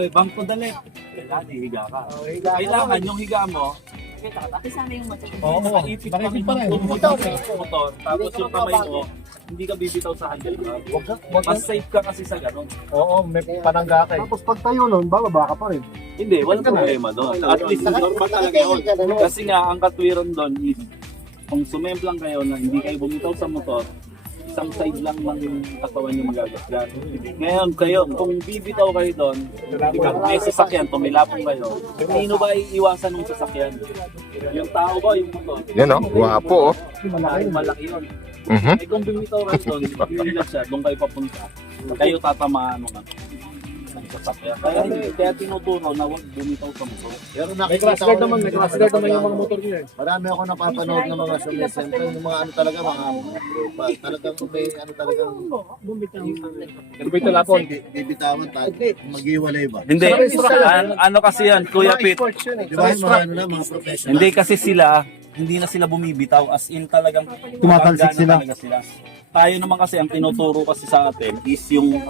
may bangko dali. Kailangan higa ka. Kailangan yung higa mo, Kasama yung motor. oo, ipit pa rin yung motor. Tapos yung kamay mo, hindi ka bibitaw sa handlebar. Mas safe ka kasi sa ganun. Oo, may panangga ka eh. Tapos pag tayo nun, bababa ka pa rin. Hindi, walang problema doon. At least normal talaga yun. Kasi nga, ang katwiran doon is, kung sumemplang kayo na hindi kayo bumitaw sa motor, isang side lang ng katawan yung magagasgan. Ngayon kayo, kung bibitaw kayo doon, may sasakyan, tumilapong kayo, sino ba iiwasan ng sasakyan? Yung tao ba, yung motor? Yan o, guwapo o. Malaki yun. Mhm. Eh kung bumitaw kayo doon, bumitaw siya, doon kayo papunta, kayo tatamaan ng sasakyan. Kaya tinuturo na huwag bumitaw sa motor. Pero May crash guard naman yung mga motor niya. Marami ako napapanood ng mga sumisentro, yung mga ano talaga, mga talagang may ano talagang Bumitaw. bibitawan tayo, maghiwalay ba? Hindi, ano kasi yan, Kuya Pit, Di ba yung mga ano na, mga professional? hindi kasi sila, hindi na sila bumibitaw, as in talagang Tumatalsik gumagana talaga sila. Tayo naman kasi ang tinuturo kasi sa atin is yung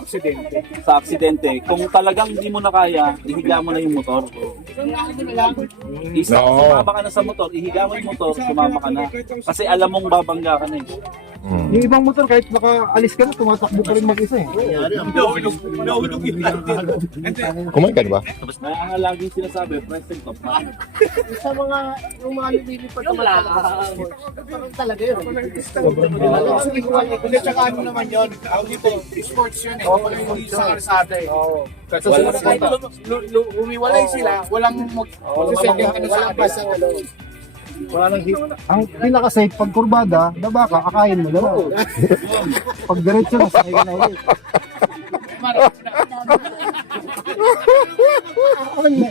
sa aksidente. Kung talagang hindi mo na kaya, ihiga mo na yung motor. Isa, No. sumama ka na sa motor, ihiga mo yung motor, sumama ka na. Kasi alam mong babangga ka na eh. Mm. Yung ibang motor kahit nakaalis ka na, tumatakbo pa rin mag-isa eh. Kumain ka ba? Tapos na ang laging sinasabi, present top na. Sa mga, yung mga nililipat naman talaga yun. Hindi, tsaka ano naman yun, ang dito, sports yun eh, wala yung sa karsada eh. Kasi Wala kahit umiwalay sila, walang magsisending ano sa basa kanila. Wala nang hit. Ang pinaka-safe pag kurbada, daba ka, akayin mo lang. Pag diretso na, sakay ka na ulit.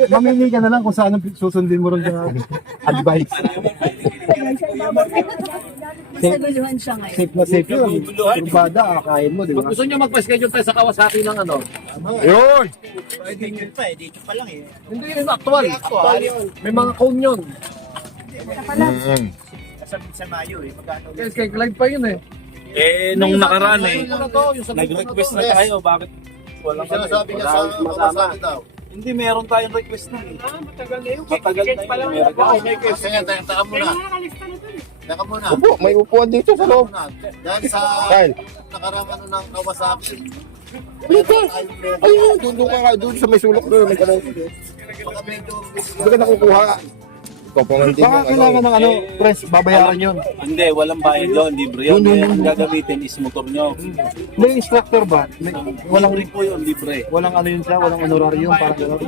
Mamili ka na lang kung saan ang susundin mo rin sa advice. Naguluhan siya ngayon. Safe na safe yun. Kurbada, akayin mo, di ba? Gusto nyo magpa-schedule tayo sa Kawasaki ng ano? Yun! Hindi yun, actual. May mga cone yun. Mm. Kaya live pa yun eh. Eh, nung nakaraan eh, Yung ano to, yung sa nag-request na tayo, bakit walang Sinasabi niya sa Kawasaki daw. Hindi, meron tayong request na eh. Matagal na yun. Matagal na yun, meron tayo. Sige, taka muna. Taka muna. Upo, may upuan dito sa loob. Dahil sa Kyle. nakarang ano ng Kawasaki. Dito. Ayun, doon ka, doon sa may sulok doon. May kanang, Baka medyo doon ka nakukuha. Ikaw pa man din. baka kailangan ng ano, press, babayaran yun. Hindi, walang bayad yun, libre yun. Kaya ang gagamitin is motor nyo. May instructor ba? Walang Libre po yun, libre. walang ano yun siya, walang honorarium para gano'n.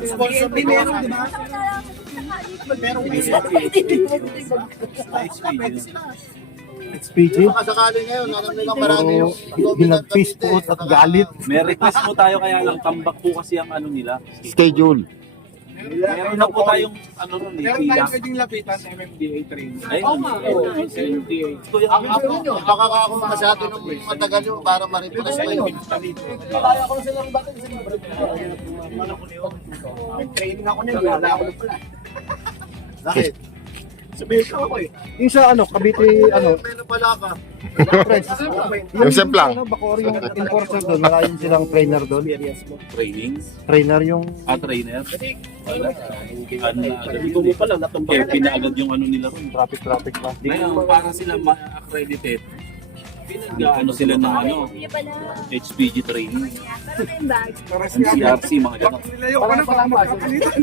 sponsor din yun, di ba? HPG. Baka sakali ngayon, alam nila marami Pero yung hinagpis po at galit. May request po tayo, kaya lang tambak po kasi ang ano nila. Schedule. Meron na po tayong ano nun eh, Meron tayo pila. pwedeng lapitan sa MMDA training. Ay, Sa MMDA. ito yung Baka ako masyado nung matagal yun para ma-refresh pa yun. Kaya ko na silang batang sa training ako niyan, wala ako na pala. Bakit? Sabihin ko ako eh. Yung sa ano, Cavite, ano, Meron pala ka. press. Yung semplang. Ano, Bacoor yung enforcer doon, maraming silang trainer doon. training. Trainer yung, Trainer. Wala. Ano mo pala, kaya pinaagad yung ano nila ron. traffic ba? Ngayon, para sila ma-accredited, ano sila ng ano, HPG training, MCRC, mga gano'n. Nilayo ko na baka magkakalitan.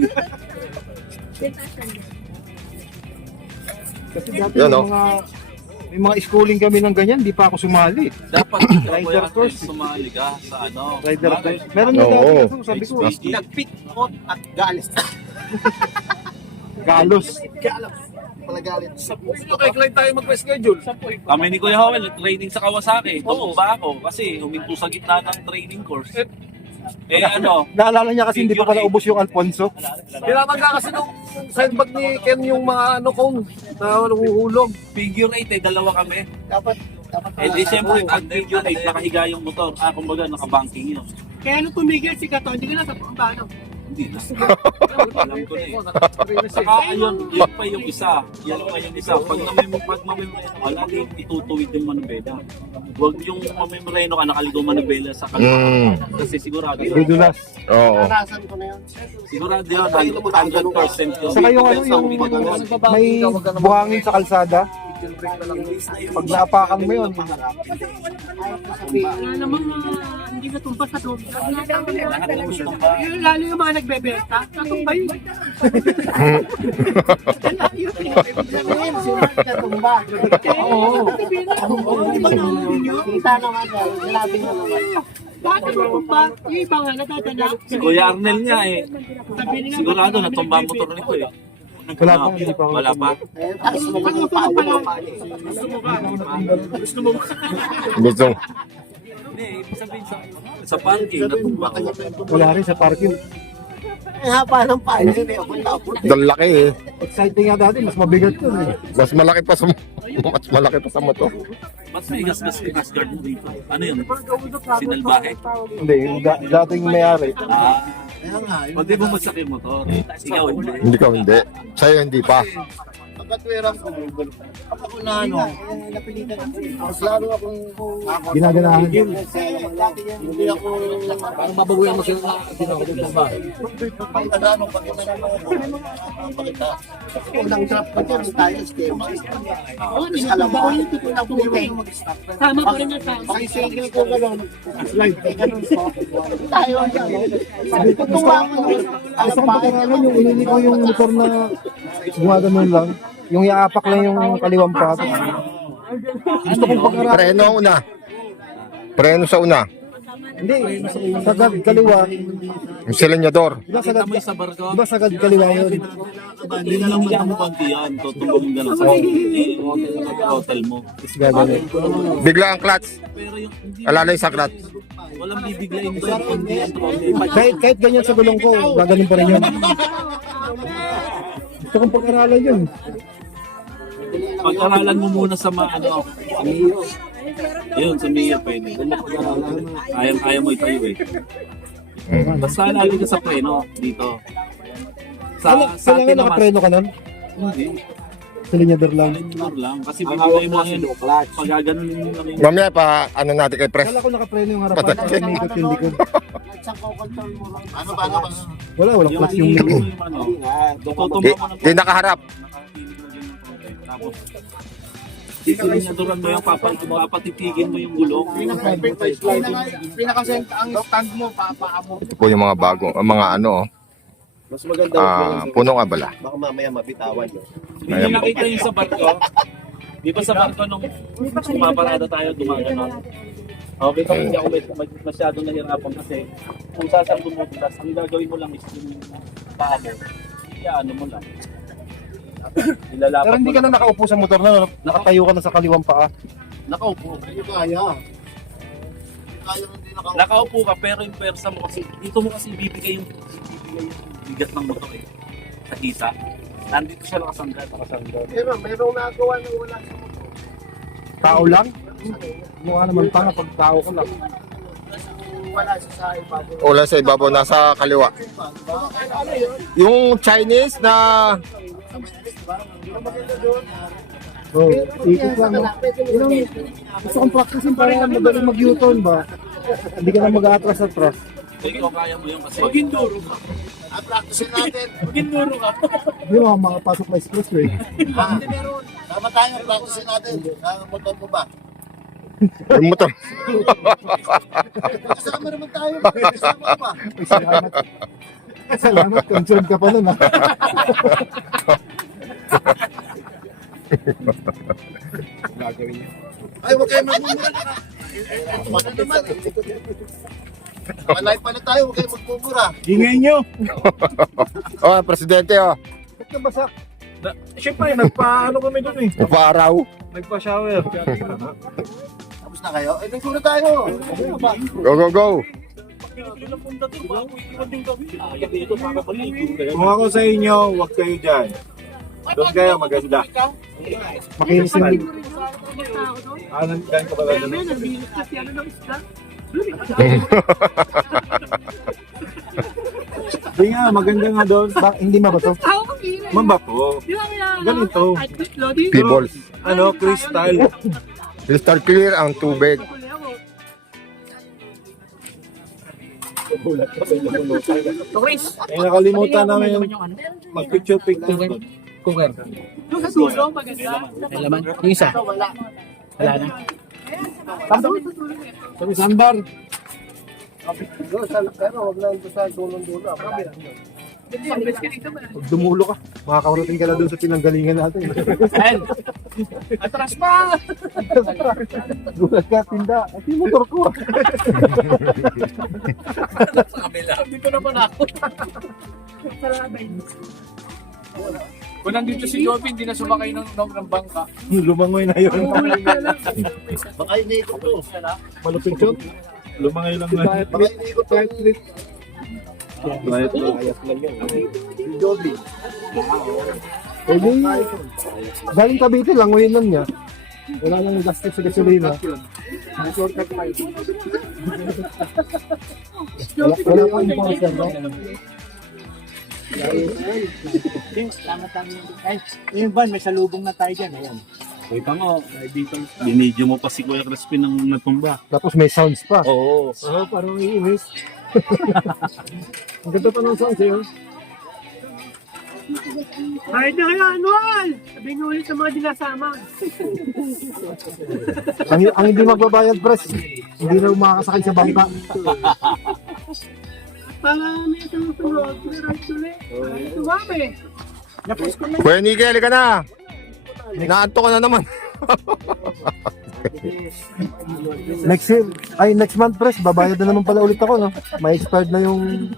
Kasi dati Yan, yung oh. may mga schooling kami ng ganyan, di pa ako sumali. Dapat Rider course. sumali ka sa ano. Rider Bakit? course. Meron na Oo. dati kasi sabi ko, HPG. Nagpitkot at galis. galos. Pala galit. Okay, kailan tayo mag-schedule? Kami ni Kuya Howell, training sa Kawasaki. Tumumba ako kasi huminto sa gitna ng training course. Eh ano, Naalala niya kasi hindi pa pala ubos yung Alfonso. Pinamangga kasi nung sidebag ni Ken yung mga ano cone na nahuhulog. figure 8 eh, dalawa kami. Dapat Eh di siyempre, pag figure 8, nakahiga yung motor. Kumbaga, nakabanking yun. Kaya nung tumigil si Kato, hindi ka nasa paano? Hindi na. Alam ko na eh. Saka ayun, yun pa yung isa. Yan pa yung isa. Pag mamimreno ka, laging itutuwid yung manubela. Huwag yung mamimreno ka, nakaligaw manubela sa kaliwa. Kasi sigurado yun. Dudulas. Oo. Sigurado yun, 100% yun. Saka yung ano, yung may buhangin sa kalsada. Pag naapakan mo yun, Wala namang hindi natumpa sa loob. Lahat ng gusto ba? Lalo yung mga nagbebenta, natumbay. Kita naman yan, sinabi niya naman. Bakit natumba? Yung iba nga natatanda. Si Kuya Arnel nga eh. Sigurado natumba ang motor nito eh. wala pa, hindi pa. Wala pa. Gusto. Hindi, ibig sabihin sa parking, natumba ka. Wala rin sa parking. Ang haba ng paano yun eh, abot-abot. Ang laki eh. Exciting nga dati, mas mabigat yun eh. Mas malaki pa sa motor. Mas may gas guard mo dito. Ano yun? Sinalbahe. Hindi, yung dating may-ari. Pag di mo magsakay yung motor, ikaw hindi. Hindi ka hindi. Sa'yo hindi pa. Pagkatwiran ko, pag ako na ano, napilitan ako. Mas lalo akong Ginaganahan. hindi ako Parang mabaguyan mo sila na ginagawa. pagkadano pag inano ako. Pakita. Unang trap pa dyan, tayo schema. Oo, alam mo, yung tipo na pumiting. Sama pa rin na tama. Pakisingil ko gano'n. Slide, gano'n po. Tayo ang gano'n. Sabi ko, tumawa ko. Alam Gusto pa, kong pag-aralan yung inili ko yung motor na gumaganon lang. Yung iaapak lang yung kaliwang pato. Gusto kong pag-aralan. Preno ang una. Preno sa una. Hindi, sagad kaliwa. Yung silinyador. Diba sagad, Tama yung sa barko. diba sagad kaliwa yun? Hindi na lang mo konti yan. Tutumbong mo gano'n sa hotel mo. Is gaganon. Bigla ang clutch. Pero yung hindi, Alalay sa clutch. walang bibiglayin doon. Kundi ang trolley. Kahit ganyan sa gulong ko, gaganon pa rin yun. Gusto kong pag-aralan yun. Pag-aralan mo muna sa mga ano. Ayun, sa Mia pwede. Kung pag-aralan, kaya mo itayo eh. Basta lagi ka sa preno dito. Sa Kailangan atin naman, nakapreno ka nun? hindi. Silinyador lang. Silinyador lang. Kasi bibigay mo yun. Pag gano'n mo lang yun. Mamaya pa ano natin kay Pres. Kala ko nakapreno yung harapan. Kasi umikot yung likod. ano ba, ano ba? Walang clutch yung likod. Yung ano, tutumba Di, mo ng di nakaharap. Tapos, sisinyaduran mo yung papatitigin mo yung gulong. Pinakasent ang stand mo, papa mo. Ito po yung mga bago, mga ano, Mas maganda punong abala. baka mamaya mabitawan yun. Hindi nakita yung sa barko. Di ba sa barko nung pumaparada tayo, gumagano. Okay, kung hindi ako masyadong nahirapan kasi kung sasang bumubutas, ang gagawin mo lang is yung paa mo. Ano mo lang. Ilalapat Pero hindi mo ka na nakaupo sa motor na, nakatayo ka na sa kaliwang paa. Nakaupo, hindi kaya. Kaya hindi nakaupo. Nakaupo ka pero yung persa mo kasi dito mo kasi ibibigay yung bigat ng motor eh. Sa kita. Nandito siya nakasanggal. Pero mayroong nagawa na wala sa motor. Tao lang? Mukha naman tanga pag tao ko lang. Wala siya sa ibabaw. Wala sa ibabaw, nasa kaliwa. Yung Chinese na Oh, ikot lang. No? Gusto kong practicein para madaling mag-U-turn ba? Hindi ka na mag-atras at atras. Ikaw kaya mo yun kasi maginduro ka. At practicein natin. Maginduro ka. Hindi mo makapasok na expressway. Hindi meron. Tama tayo, practicein natin. Motor mo ba? yung motor. Kasama naman tayo. Kasama ka ba? Salamat. Salamat, concerned ka pa nun ha. Ay, huwag kayo magmumura na. Ito na naman. Malay pa na tayo, huwag kayo magmumura. Ingay nyo! Oh, presidente oh. Ba't ka basak? Siyempre, nagpa-ano kami doon eh. Nagpa-araw. Nagpa-shower. Tapos na kayo? Ay, nagmura tayo. Go, go, go. Kung ako sa inyo, huwag kayo dyan. Doon kayo, maganda. Makinis na rin. Dyan ka pala doon. Nagbilis kasi ano ng isda. Hindi nga, maganda nga doon. Hindi mabato. Ako kang hira. Mabato. Ganito. P-balls. Ano, crystal. Crystal clear ang tubig. Chris. Eh, nakalimutan namin yung mag-picture-picture. Yung sa dulo, maganda. Laman. Yung isa. Wala na. Sabi, sandbar. Pero wag lang ito sa dulo-dulo. Pag dumulo ka, makakarating ka na doon sa pinanggalingan natin. Atras pa! Gulat ka, tinda. At yung motor ko. Dito naman ako. Kung nandito si Joby, hindi na sumakay ng bangka. Lumangoy na yun. Baka iniikot to. Malupit yun. Lumangoy lang na. Baka iniikot tayo trip. Ayos lang yun. Joby. Eh di, galing Cavite lang, ngayon lang niya. Wala nang gastos sa gasolina. Wala pa yung sponsor, no? Yung van, may salubong na tayo dyan. Ayan. Kita mo, dito, binidyo mo pa si Kuya Crispin ng natumba. Tapos may sounds pa. Oo. Oo, parang iinis. Ang ganda pa ng sounds eh. Kahit na kayo, Anual! Sabihin nyo ulit sa mga dinasama. Ang hindi magbabayad, pres, hindi na makakasakay sa bangka. Para may tumutunod, tuloy. Tumami. Kuya Niki, halika na. Naanto ka na naman. Next month, pres, babayad na naman pala ulit ako, no? May expired na yung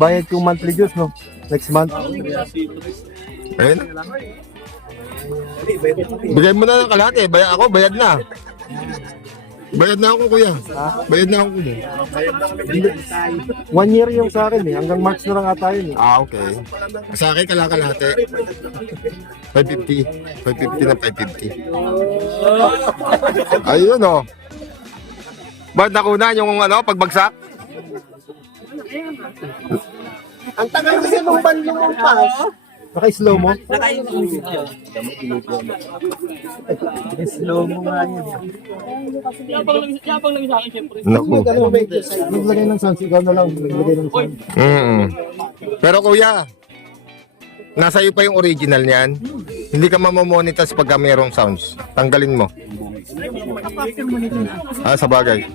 bayad kong monthly dues, no? Next month. Ayun. Bigay mo na ng kalahati. Bayad na. Bayad na ako, kuya. Bayad na ako, kuya. 1 year yung sa akin, eh. Hanggang March na lang ata yun, eh. Okay. Sa akin, kalahati. 550. 550 na 550. Ayun, oh. Ba't nakunan yung pagbagsak? Ang tagal kasi nung van yung pass. Naka-slow mo? Slow mo nga yun. Yapang lang sa akin, syempre. Naku. Naglagay ng sounds, ikaw na lang. Naglagay ng sounds. Pero kuya, nasa iyo pa yung original niyan. Hindi ka mamamonitas pagka mayroong sounds. Tanggalin mo. Sa bagay.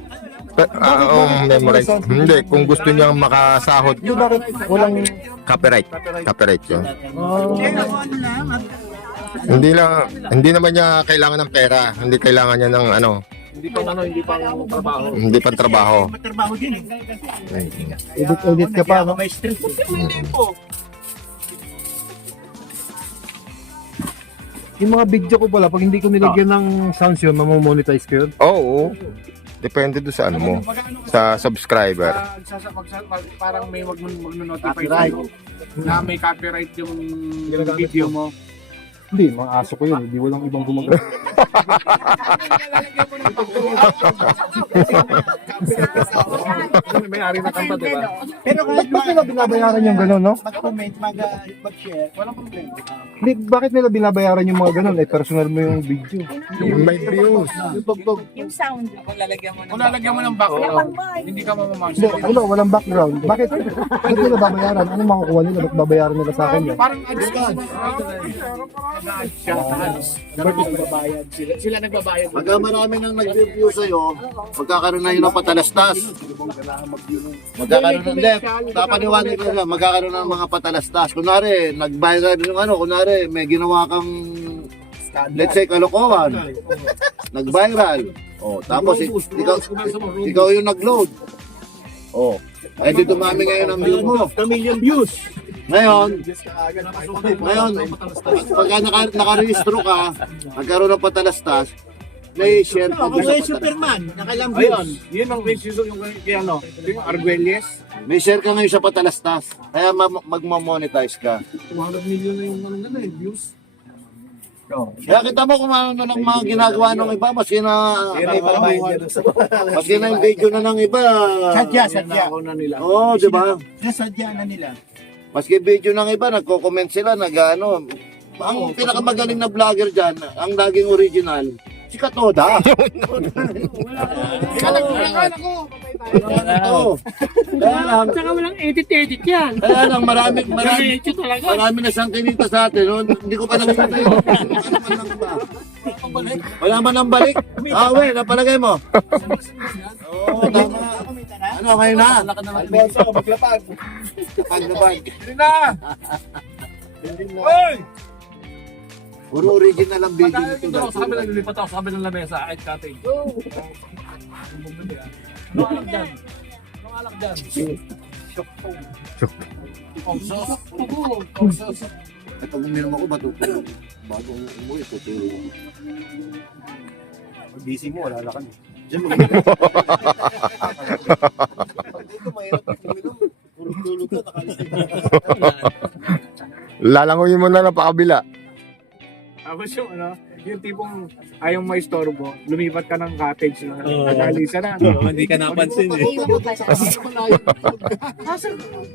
Memorize. Hindi, kung gusto niya makasahod, Yung bakit walang... copyright. Copyright yun. Hindi naman niya kailangan ng pera. Hindi kailangan niya ng Hindi pa trabaho. hindi pang trabaho. Matrabaho din eh. Edit ka pa, no? May street. Yung mga video ko pala, pag hindi ko nilagyan ng sounds yun, mamamonetize ko yun. Oo. Depende doon sa ano mo. Sa subscriber. Parang may mag-notify na may copyright yung video mo. Hindi, mga aso ko yun. Hindi walang ibang gumagawa. May-ari na kanta, di ba? Pero kahit Bakit nila binabayaran yung gano'n, no? mag-comment, mag-share. Walang problema. Hindi, bakit nila binabayaran yung mga gano'n? Eh, personal mo yung video. May views. Yung tugtog. Yung sound. Kung lalagyan mo ng background, hindi ka Hindi, mamamansin. walang background. Bakit nila babayaran? Ano makukuha nila? Ba't babayaran nila sa akin yan? Parang ads ka. Nagbabayad sila. Sila nagbabayad. Pagka marami nang nag-review sa'yo, magkakaroon na yun ng patalastas. Magkakaroon ng left. Tapaniwanag ka na, magkakaroon ng mga patalastas. Kunwari, nag-viral yung kunwari, may ginawa kang, let's say, kalokohan. Nag-viral. Tapos, ikaw yung nag-load. Eh, di dumami ngayon ang view mo. 1 million views. Ngayon, pagka nakarehistro ka, nagkaroon ng patalastas, may share pa Ako doon yung sa patalastas. Superman. Nakailang Ayun, views. yun ang basis yung yung Arguelles. May share ka ngayon sa patalastas. Kaya magmamonetize ka. 200 million na yung views. Kaya kita mo kung ano na ng mga ginagawa ng iba, maski na yung video na ng iba. Sadya. Oo, di ba? Nasadya na nila. Maski video ng iba, nagko-comment sila, nag-ano. Ang pinakamagaling na vlogger dyan, ang laging original, si Katoda. Ito. Kaya lang, Saka walang edit yan. kaya lang marami Diretso talaga. na siyang kinita sa atin. No? Hindi ko pa nakikita yun. Wala man ang balik. We, napalagay mo. Oo, tama. Ano, ngayon na? Alfonso, maglapag. Paglabag. Hindi na! Hoy! Puro original ang video Pagkain nito. dito ako sa kabilang lilipat ako sa kabilang lamesa. Ay, cottage. Ano alak dyan? Ano alak dyan? Oksos. Oksos. At pag uminom ako, matutulog. Bago umuwi, tutulog. Pag busy mo, wala ka. Diyan mo. Dito, mahirap uminom. Tulog ka, nakalis na. Lalangoyin mo na lang pakabila. Tapos yung yung tipong ayaw maistorbo, lumipat ka ng cottage na nagalisa na. Hindi ka napansin eh.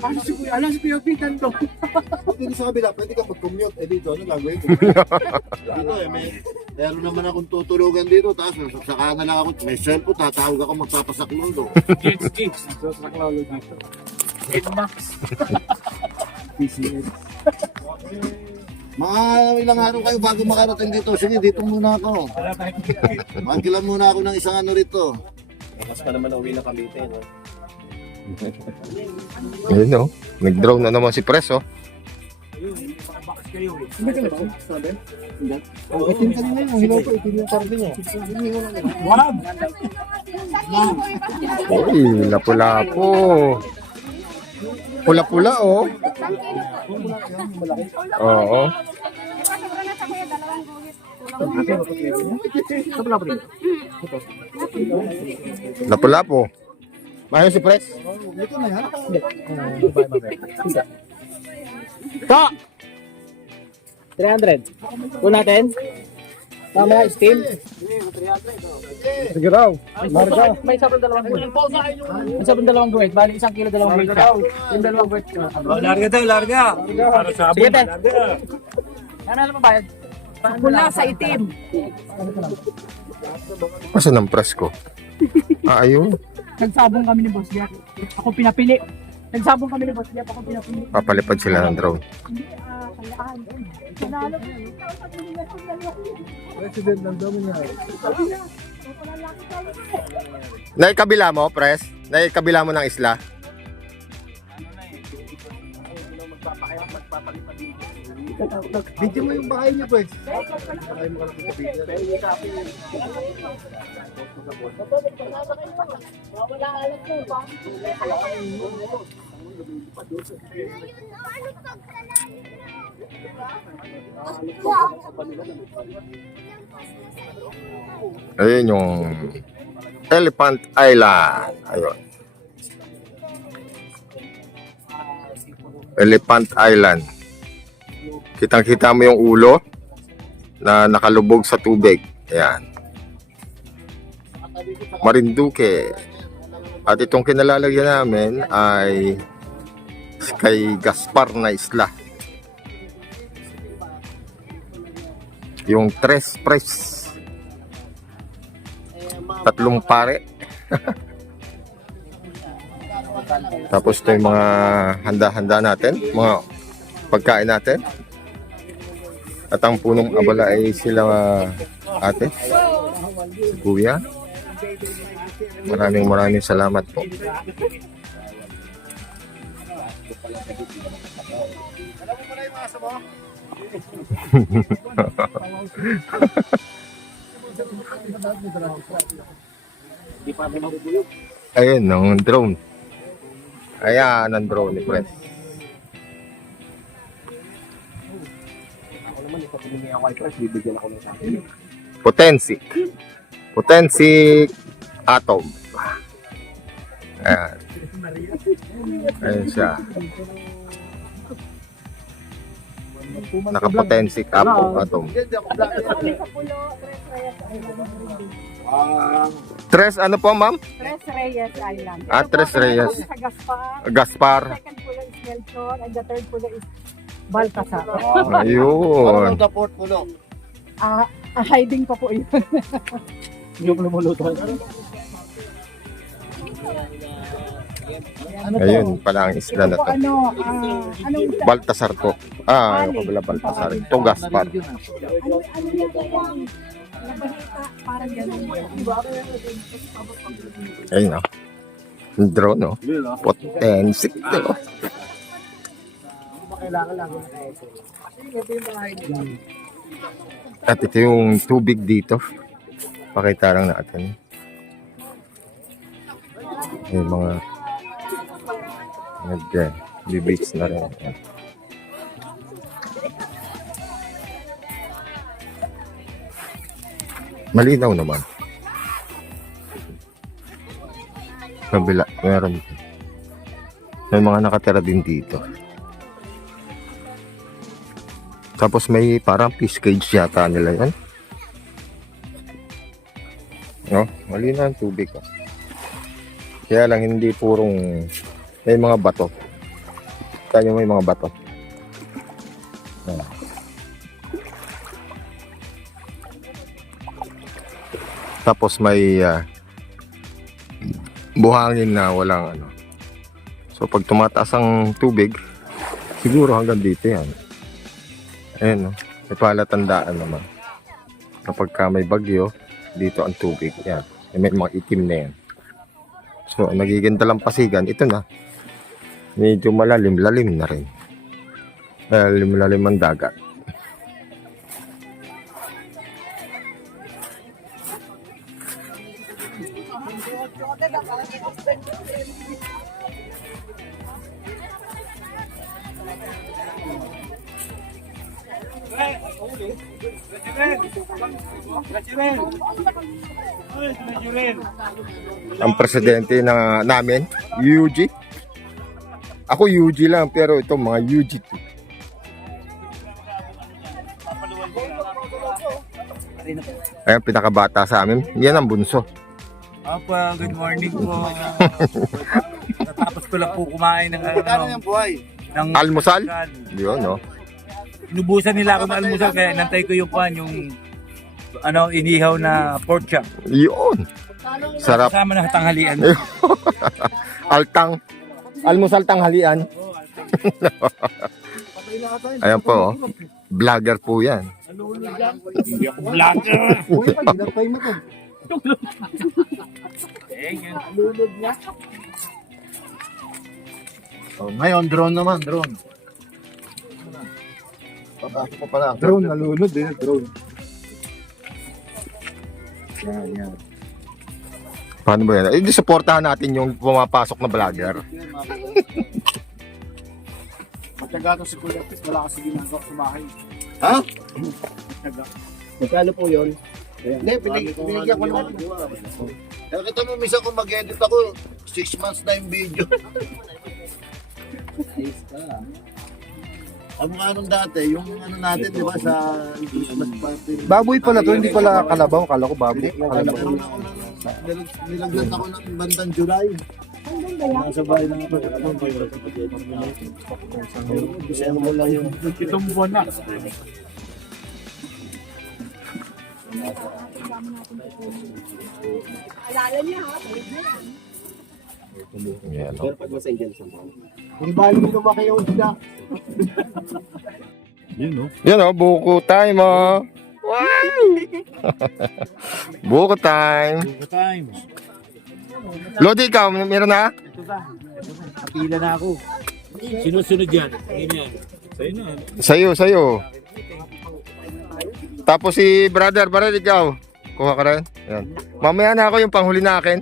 Ano si Kuya? Alam si Kuya Pitan to. Dito sa kabila, pwede ka mag-commute. Eh dito, ano gagawin ko? Dito meron naman akong tutulugan dito. Tapos saka na lang ako, may cellphone, tatawag ako magpapasaklong do. Gigs. So, sa naklalo dito. 8 bucks. PCS. Mga ilang araw kayo bago makarating dito. Sige, dito muna ako. Magkilan muna ako ng isang ano rito. Ayun no. Nag-drone na naman si Pres oh. Oh, itim ka na yun. Hilaw ko, itim yung karne niya. Uy, lapu-lapo. Pula-pula oh. Oo. Lapu-lapo. Mayo si Pres. Ito na yan. To! 300. Kung natin? Mamaya steam? Sige raw. Marga. May sobrang dalawang guwit. May sobrang dalawang guwit. Bali 1 kilo dalawang guwit siya. Yung dalawang guwit. Larga daw, larga. Sige, te. Ano alam mo bayad? Mula sa itim. Asan ang Pres ko? Ayun. Nagsabong kami ni Boss Jack. Ako pinapili. Nagsabong kami ni Boss Jack. Ako pinapili. Papalipad sila ng drone. Kalaan. Panalo. President ng Domino. Naikabila mo, Pres? Naikabila mo ng isla? Video mo yung bahay niyo, pues. Bahay mo ka lang sa video. Ayun yung Elephant Island. Ayun. Elephant Island. Kitang-kita mo yung ulo na nakalubog sa tubig. Ayan. Marinduque. At itong kinalalagyan namin ay kay Gaspar na isla. Yung Tres Pres. 3 pare. Tapos ito yung mga handa-handa natin, mga pagkain natin. At ang punong abala ay sila ate, si kuya. Maraming salamat po. Ayun, ang drone. Ayan, ang drone ni Fred. Potensic. Potensic atom. Ayan. Ayan siya. Nakapotensi kapo atom. Tres ano po ma'am? Tres Reyes Island. Ah, Tres Reyes. Sa Gaspar. Gaspar. Second pula is Melchor and the third pula is Baltasar. Ayun. the fourth pulo. Hiding pa po yun. Ayun pala ang isla na to. Anong Baltasar po. Ano pa pala Baltasar? Ito Gaspar. ano yan yung nabahita, parang ganun. Ayun o. Yung drone o. Potensi. At ito yung tubig dito. Pakita lang natin. Yung mga nag-beach na rin. Ayan. Malinaw naman. Kabila, meron. May mga nakatira din dito. Tapos may parang fish cage yata nila yan. No, malinaw ang tubig. Oh. Kaya lang hindi purong may mga bato. Kaya may mga bato. Ayan. Tapos may buhangin na walang ano. So pag tumataas ang tubig, siguro hanggang dito yan. Ayan, no? May palatandaan naman. Kapag may bagyo, dito ang tubig. Yan. May mga itim na yan. So, nagiging dalampasigan. Ito na. Medyo malalim-lalim na rin. Malalim-lalim ang dagat. Ang presidente na namin, UG. Ako UG lang, pero ito mga UG2. Ayan, pinakabata sa amin. Yan ang bunso. Apa, good morning po. Natapos ko lang po kumain ng Kano yung buhay? ng Almusal? Yun, no? Inubusan nila ako ng almusal kaya nantay ko yung pan, yung inihaw na pork chop. Yun. Sarap. Kasama na tanghalian. Altang. Almusal tanghalian. Ayan po, oh. Vlogger po yan. Vlogger! Ngayon, drone naman, drone. Papasok ko pala. Drone, nalunod din. Drone. Paano ba yan? Eh, supportahan natin yung pumapasok na vlogger. Matyaga to si Kuya Chris, wala kasi ginagawa sa bahay. Ha? Magkano po yun? Hindi, binigyan ko naman. Nakita mo, minsan kung mag-edit ako, 6 months na yung video. Ang mga anong dati, yung ano natin, di ba, sa Christmas party. Baboy pala to, hindi pala kalabaw. Kala ko baboy. Kalabaw. Nilagyan ako ng bandang July. Nasa bahay ng December mo lang yung Itong buwan na. Alala niya ha. Yan, no? Hindi ba alam mo lumaki yung isda? Yan, oh. Buko time, oh. Wow! Buko time. Time. Lodi, ikaw, meron na? Kapila na ako. Sinusunod yan. Ganyan. Sa'yo na. Sa'yo. Tapos si brother, ikaw. Kuha ka rin. Yan. Mamaya na ako yung panghuli na akin.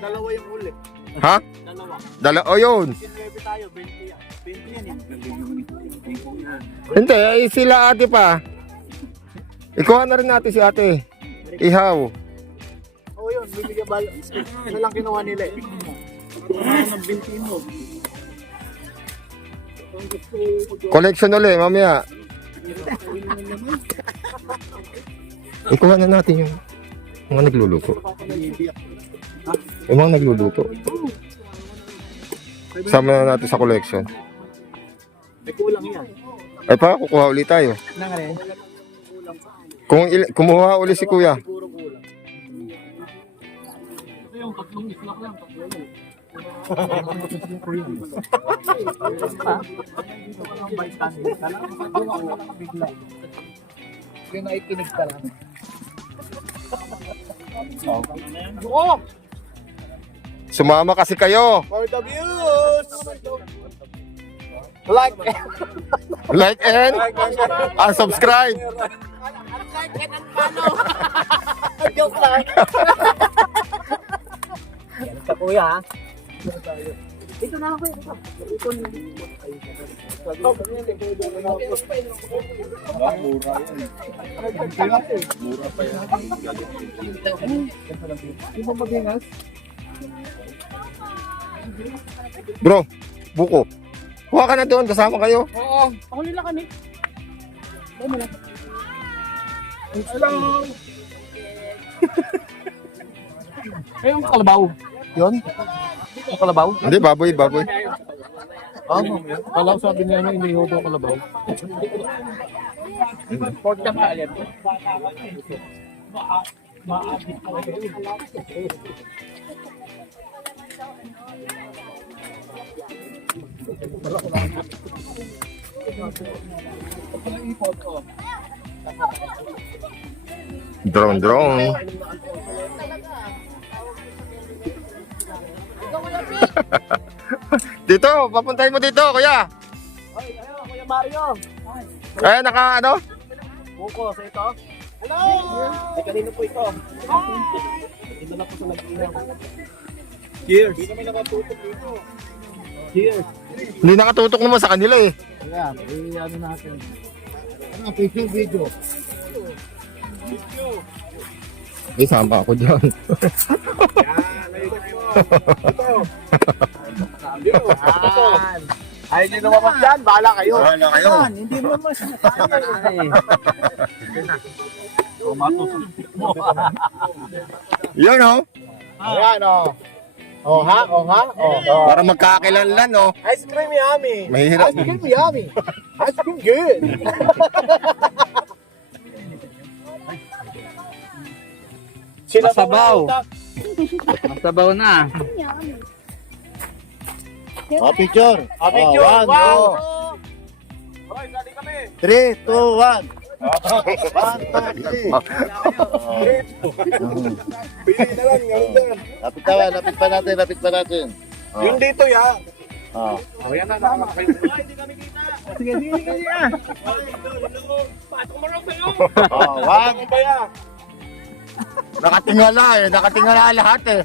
Dalawa yung huli. Ha? O yun. 19 tayo, 20 yan eh. Hindi, sila ate pa. Ikuha na rin natin si ate. Ihaw. Oo yun, bibigyan bala. Ano lang kinuha nila eh. Ng 20 mo. Collection ulit, mamaya. Ikuha na natin yung mga nagluluto. Yung mga nagluluto. Sama na natin sa collection. May kulang yan. Ay pa, kukuha ulit tayo. Kumuha ulit si kuya. Yung tatlong islak lang. Yun ay kinig ka lang. Sumama kasi kayo. For the views! Like Like and subscribe. Joke lang. Sa kuya ha. Ito na ako. Bro, buko. Kuha ka na doon, kasama kayo. Oo. Ako nila kami. Yung kalabaw. Yun? Yung kalabaw? Hindi, baboy, baboy. Kalaw sabi niya ano, hindi ho daw kalabaw. Pork chop ka alin. Drone. Dito, papuntahin mo dito, kuya. Kuya Mario. Ay, naka ano? Buko sa ito. Hello! Ay, kanino po ito? Dito na po sa nag-ihaw. Cheers! Hindi kami nakatutok dito. Cheers! Hindi nakatutok naman sa kanila eh. Ayan, ano natin. Ano, picture video. Eh, sama ako dyan. Yan! Ayaw nyo lumabas yan, bahala kayo. Bahala kayo. Hindi mo mas Yan oh. Ayan o. Oh ha, oh ha, oh. Para magkakakilanlan oh. Ice cream yummy. Mahirap. Ice cream yummy. Ice cream good. Masabaw. Masabaw na. Oh, picture. Ah, picture. Oh, 1, Wow. 3, 2, 1. 1, 2, 3. Pili na lang, ganun din. Lapit pa natin. Oh. Yung dito ya. Oh. Oh, yan na, nakama kayo. Sige, sige, sige. Oh, 1. Nakatingala eh. Nakatingala lahat eh.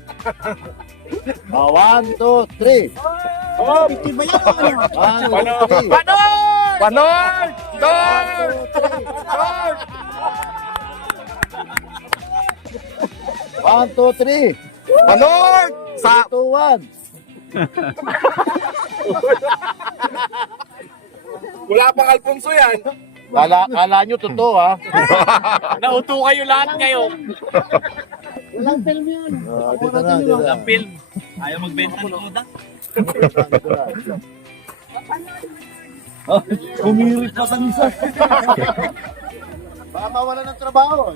Oh, 1, 2, 3. Oh, picture ba yan? 1, 2, 3. Panon! Don! Don! 1, 2, 3. Panon! Sa 2, 1. Wala pang Alfonso yan. Kala nyo totoo ha. Nauto kayo lahat ngayon. Walang film yun. Dito na. Walang film. Ayaw magbenta ng uda. Umirit pa sa misa. Baka mawala ng trabaho.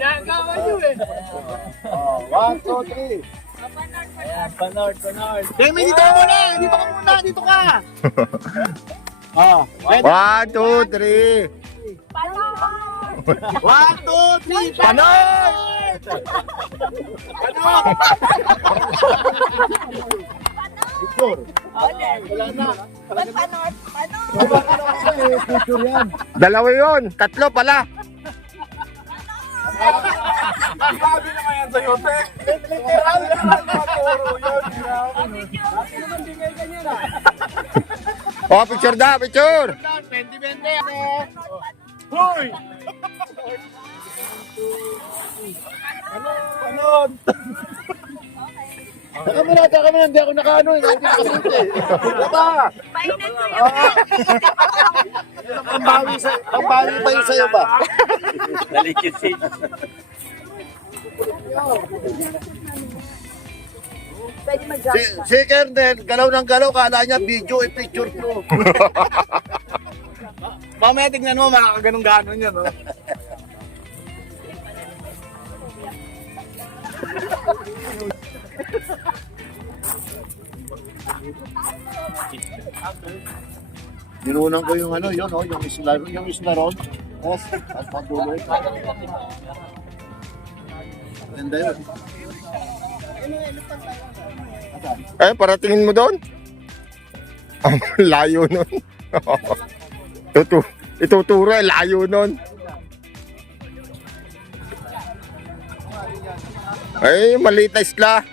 Nagawa nyo eh. Oh, 1, 2, 3. Ayan, panord. Demi, dito ka muna. Dito ka muna. Dito ka. Oh, 1, 2, 3. 1, 2, 3. Panon! Picture. Wala na. Picture yan. Dalawa yun. Tatlo pala. Sabi naman yan sa'yo, te. Literal naman maturo yun. Oh, picture da, picture. 20-20. Hoy! Ano? Nakamirada kami, hindi ako nakaano, hindi nakasuot eh. Diba? Ang bawi pa yun sa'yo ba? Dalikisin. Si Kernel, galaw ng galaw, kala niya video, i-picture ko. Mamaya tignan mo, makakaganong-ganon yan, no? Ninunan ko yung ano, yun, oh, yung isla ron. Yes, at pagduloy. Ganda yun. Paratingin mo doon. Ang layo nun. Ituturo, layo nun. Ay, maliit na isla.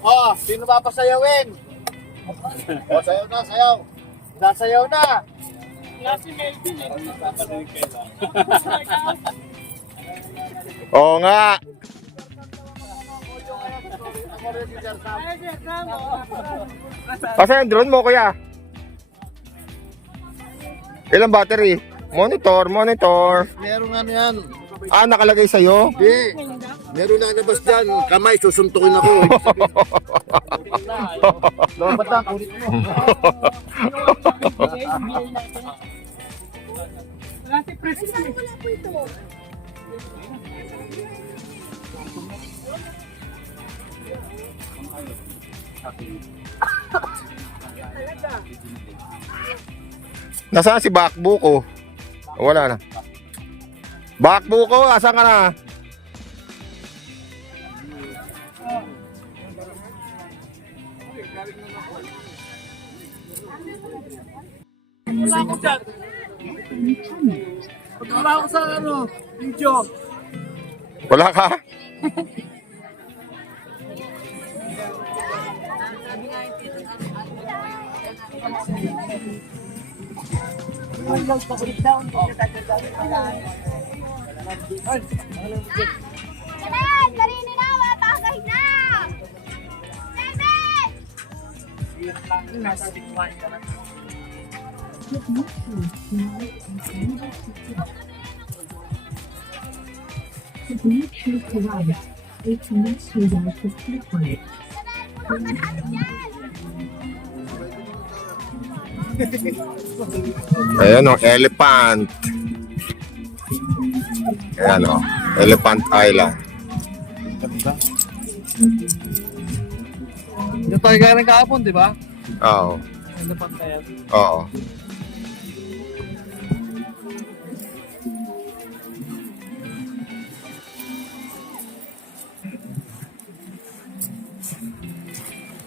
Oh, sino papasayawin? Oh, sayaw na, sayaw. Sasayaw na. Oo nga. Pasa yung drone mo, kuya? Ilang battery? Monitor. Meron ano yan. Nakalagay sa'yo? Hindi. Meron na labas dyan. Kamay, susuntukin ako. Lompat lang, kulit mo. Wala po ito. Nasaan si Bakbo ko? Wala na. Bakbo ko, asan ka na? Wala ako sa ano, video. Wala ka? Kanayan, karinin na, wala pakagahig na! Ayan o, elephant. Ayan o, Elephant Island. Yung tayo galing kahapon, di ba? Oo. Ano pa tayo? Oo.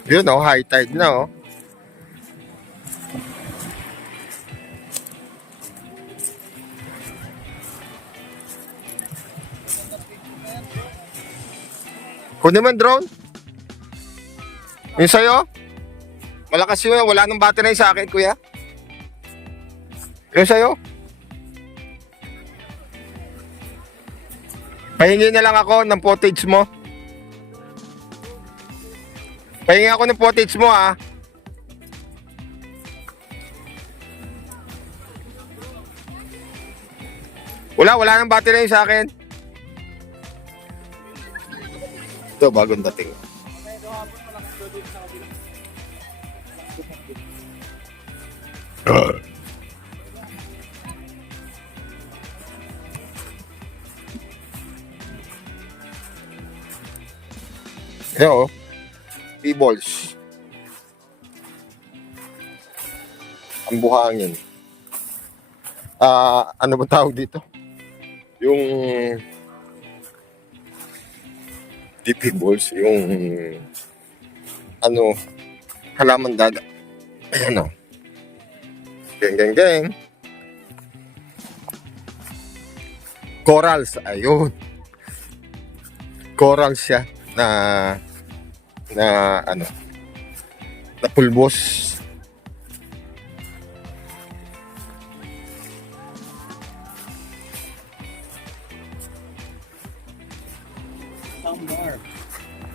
Yun o, high tide na o. Kunin mo yung drone. Yung sa'yo? Malakas yun. Wala nang battery sa akin, kuya. Yung sa'yo? Pahingi na lang ako ng footage mo. Pahingi ako ng footage mo, ha. Wala nang battery sa akin. Ito, bagong dating. Yo, P-balls. Ang buhangin. Ano ba tawag dito? Yung DP balls, yung ano, halaman dagat. Ayan o. Geng. Corals, ayun. Corals siya na ano, na pulbos.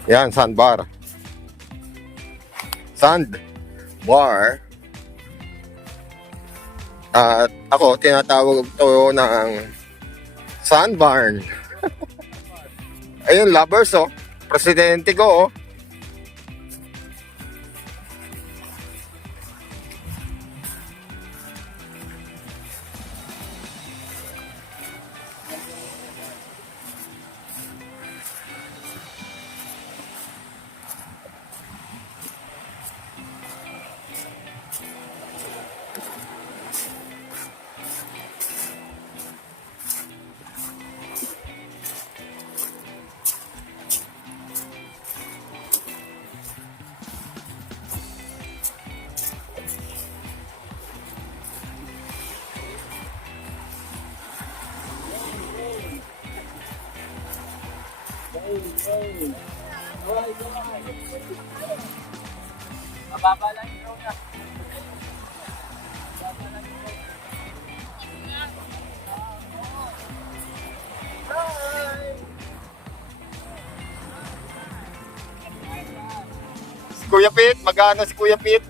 Yan, sandbar. Sandbar. At ako, tinatawag to ng sandbarn. Ayun, lovers, oh. Presidente ko, oh. Mababa lang yung drone na. Kuya Pete, magkano si Kuya Pete?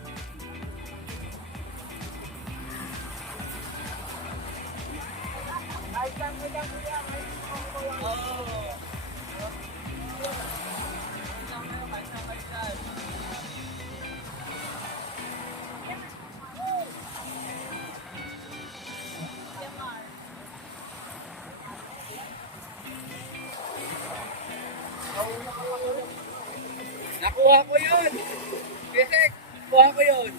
Nakuha ko yun! Kesek! Nakuha ko yun!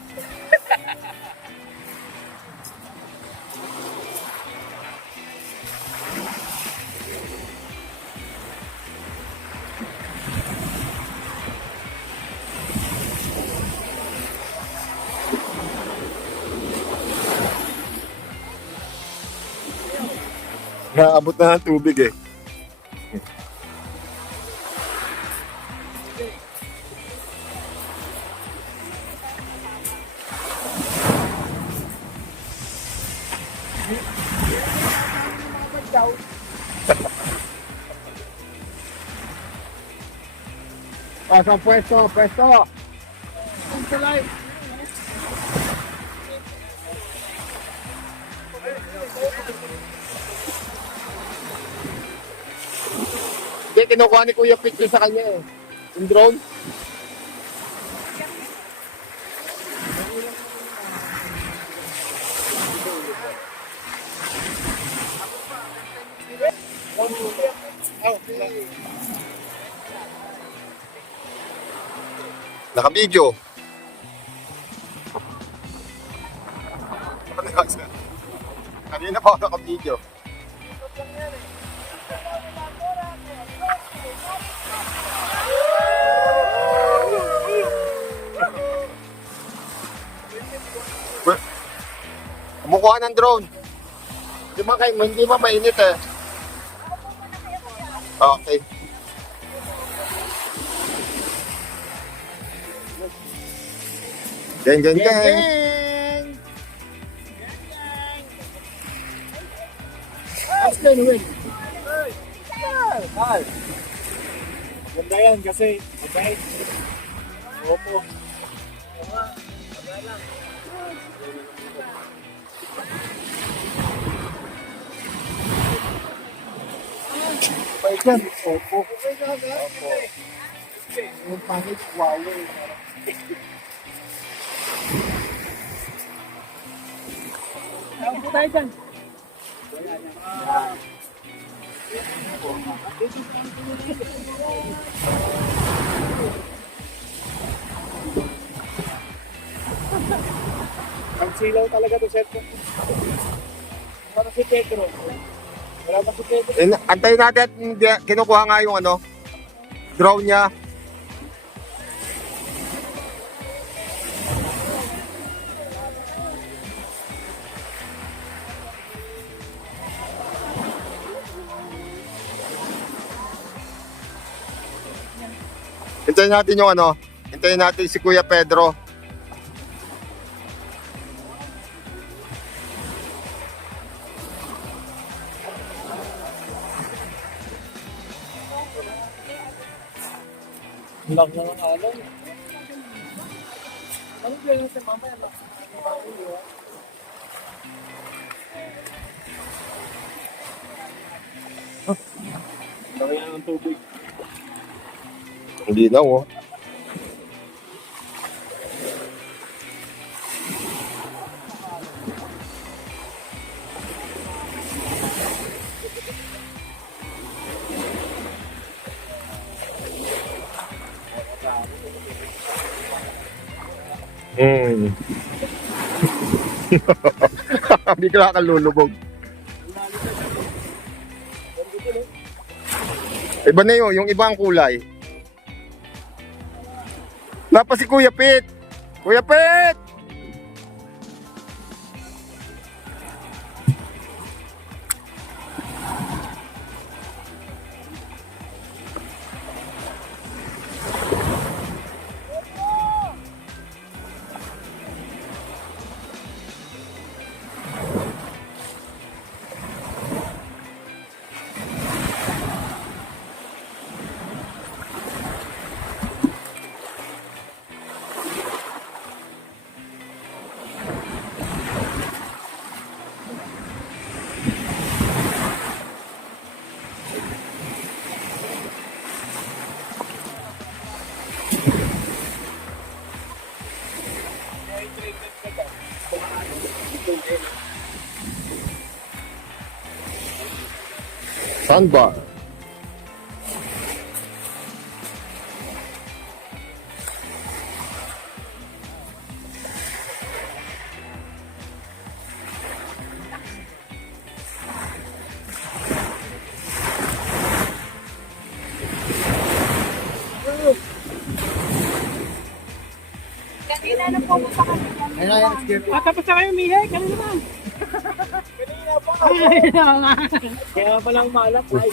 Naabot na ng tubig eh. Pasang pwesto, pwesto. Hindi, kinukuha ni Kuya Pete sa kanya eh. Yung drone. Naka-video. Kanina pa ako naka-video. Kumukuha ng drone. Hindi ba mainit eh? Okay. Geng, geng, geng. Ganda yan kasi mabait. Opo. Bait yan. Opo. Opo. Yung pangit, wow. Tawag po tayo dyan. Ang silaw talaga to set ko. Para si Pedro. Wala pa si Pedro. Antayin natin at kinukuha nga yung drone niya. Hintayin natin yung hintayin natin si Kuya Pedro. Lang ng alam. Laki na ng tubig. Hindi na, oh. Bigla kang lulubog. Iba na yun, yung ibang kulay. Napa si Kuya Pit! Kuya Pit! Sandbar. Kanina na po sa kanila. Tapos na kayo, Mihai. Kanina naman. Kanina nga. Kaya palang malak. Ay,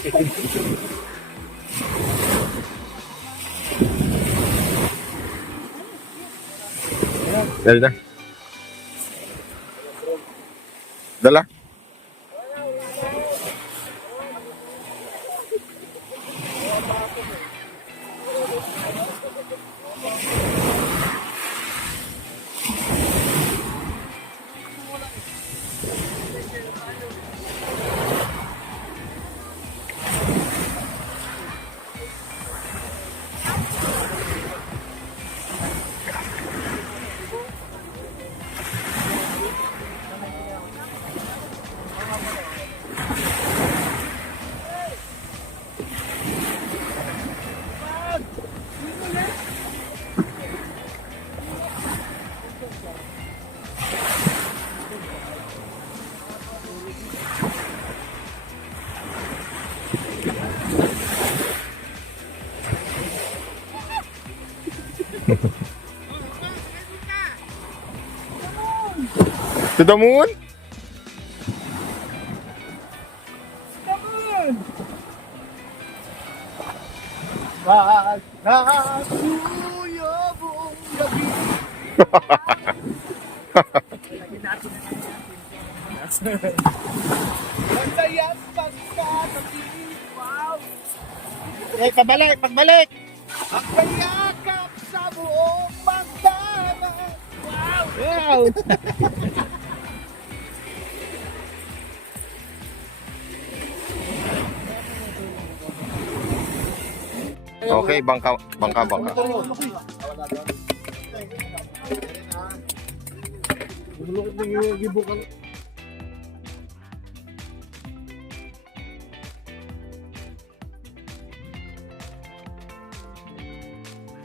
Dali na. Dala. To the moon? Eh, pabalik, pagbalik. Yakap sa buong magdanan. Wow. Okay, bangka. Gibok